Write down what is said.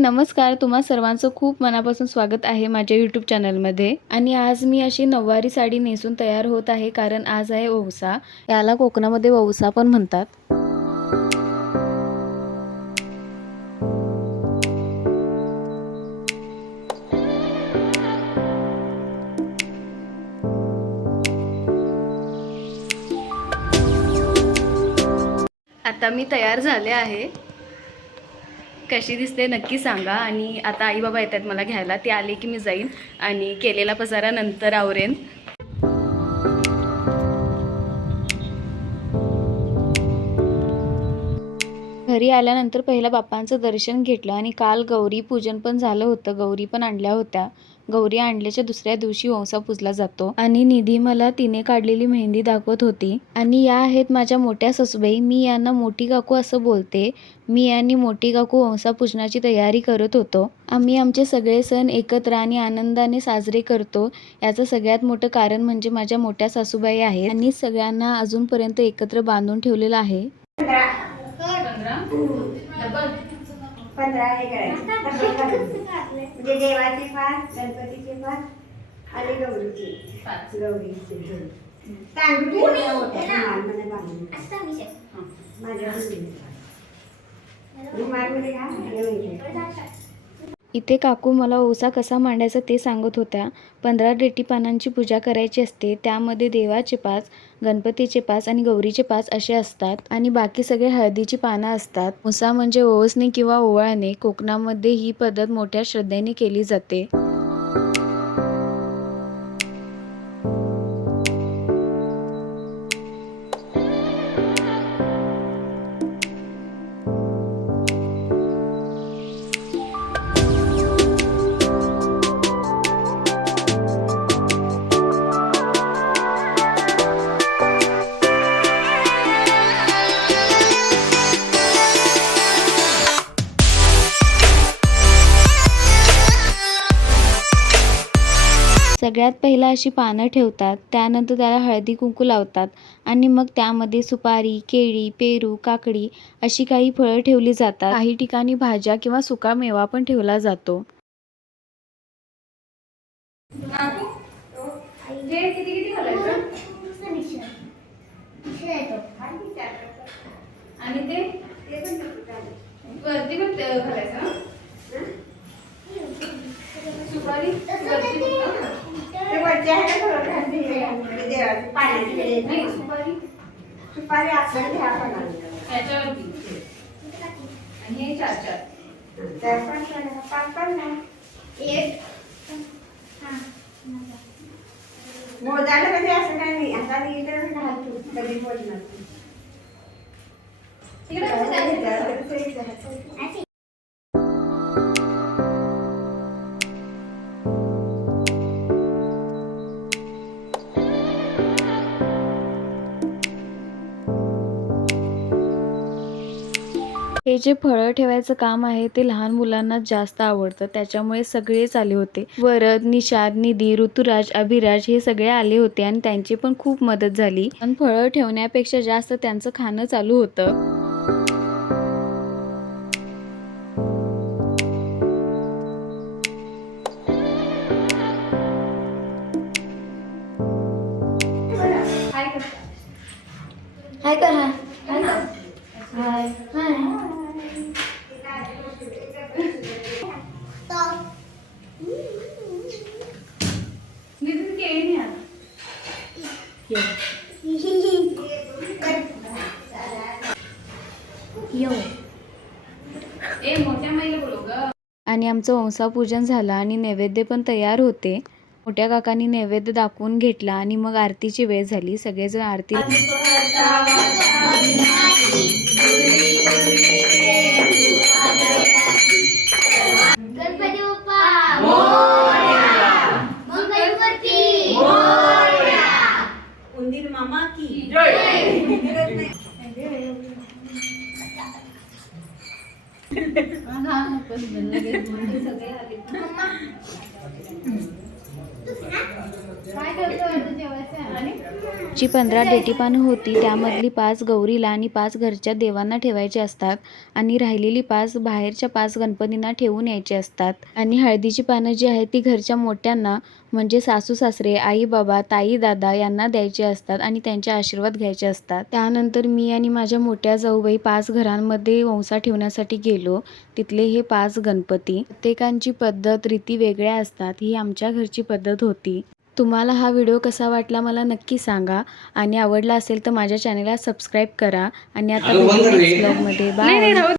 नमस्कार तुम्हा सर्वांचं खूप मनापासून स्वागत आहे माझ्या यूट्यूब चॅनलमध्ये आणि आज मी अशी नऊवारी साडी नेसून तयार होत आहे कारण आज आहे ओवसा. याला कोकणामध्ये ओवसा पण म्हणतात. आता मी तयार झाले आहे. कशी दिसते नक्की सांगा. आणि आता आई बाबा येतात मला घ्यायला. ते आले की मी जाईन. आणि केलेला पसारा नंतर आवरेन. घरी आल्यानंतर पहिला बाप्पांचं दर्शन घेतलं आणि काल गौरी पूजन पण झालं होतं. गौरी पण आणल्या होत्या. गौरी आणल्याच्या दुसऱ्या दिवशी वंसा पूजला जातो. आणि निधी मला तिने काढलेली मेहंदी दाखवत होती. आणि या आहेत माझ्या मोठ्या सासूबाई. मी यांना मोठी काकू असं बोलते. मी आणि मोठी काकू वंसा पूजनाची तयारी करत होतो. आम्ही आमचे सगळे सण एकत्र आणि आनंदाने साजरे करतो. याचं सगळ्यात मोठं कारण म्हणजे माझ्या मोठ्या सासूबाई आहेत. आणि सगळ्यांना अजूनपर्यंत एकत्र बांधून ठेवलेलं आहे. पंधरा हे करायचे. म्हणजे देवाचे पाच गणपतीचे पाच आणि गौरीचे. गौरीचे तांदूळ मला बांधून. माझ्या रुमालमध्ये घाल आणि. इथे काकू मला ओसा कसा मांडायचा ते सांगत होत्या. पंधरा डेटी पानांची पूजा करायची असते त्यामध्ये देवाचे पाच गणपतीचे पाच आणि गौरीचे पाच असे असतात आणि बाकी सगळे हळदीची पानं असतात. ओसा म्हणजे ओवसने किंवा ओवाळणे कोकणामध्ये ही पद्धत मोठ्या श्रद्धेने केली जाते. सगळ्यात पहिला अशी पानं ठेवतात त्यानंतर त्याला हळदी कुंकू लावतात आणि मग त्यामध्ये सुपारी केळी पेरू काकडी अशी काही फळं ठेवली जातात. काही ठिकाणी भाज्या किंवा सुका मेवा पण ठेवला जातो. आणि ते वरती पण घालायचं ना सुपारी ते वरचे आहे ना थोडं घालते हे म्हणजे देवाचे पाण्याची वेळ नाही सुपारी सुपारी आपण घ्या पण याच्यावरती आणि हे चार पण पाच पण नाही मोजायला कधी असं काही नाही. आता मी इकडे घालतो कधी मोजणार हे जे फळं ठेवायचं काम आहे ते लहान मुलांना जास्त आवडतं. त्याच्यामुळे सगळेच आले होते. वरद निषाद निधी ऋतुराज अभिराज हे सगळे आले होते आणि त्यांची पण खूप मदत झाली. पण फळं ठेवण्यापेक्षा जास्त त्यांचं खाणं चालू होतं. आणि आमचं वंसापूजन झालं आणि नैवेद्य पण तयार होते. मोठ्या काकांनी नैवेद्य दाखवून घेतला आणि मग आरतीची वेळ झाली. सगळेजण आरती काय करतोय? जी पंधरा डेटी पानं होती त्यामधली पाच गौरीला आणि पाच घरच्या देवांना ठेवायची असतात आणि राहिलेली पाच बाहेरच्या पाच गणपतींना ठेवून यायची असतात. आणि हळदीची पानं जी आहेत ती घरच्या मोठ्यांना म्हणजे सासू सासरे आई बाबा ताई दादा यांना द्यायचे असतात आणि त्यांचे आशीर्वाद घ्यायचे असतात. त्यानंतर मी आणि माझ्या मोठ्या जाऊबाई पाच घरांमध्ये वंसा ठेवण्यासाठी गेलो. तिथले हे पाच गणपती. प्रत्येकांची पद्धत रीती वेगळ्या असतात ही आमच्या घरची पद्धत होती. तुम्हाला हा व्हिडिओ कसा वाटला मला नक्की सांगा. आणि आवडला असेल तर माझ्या चॅनलला सबस्क्राईब करा. आणि आता ब्लॉगमध्ये बाय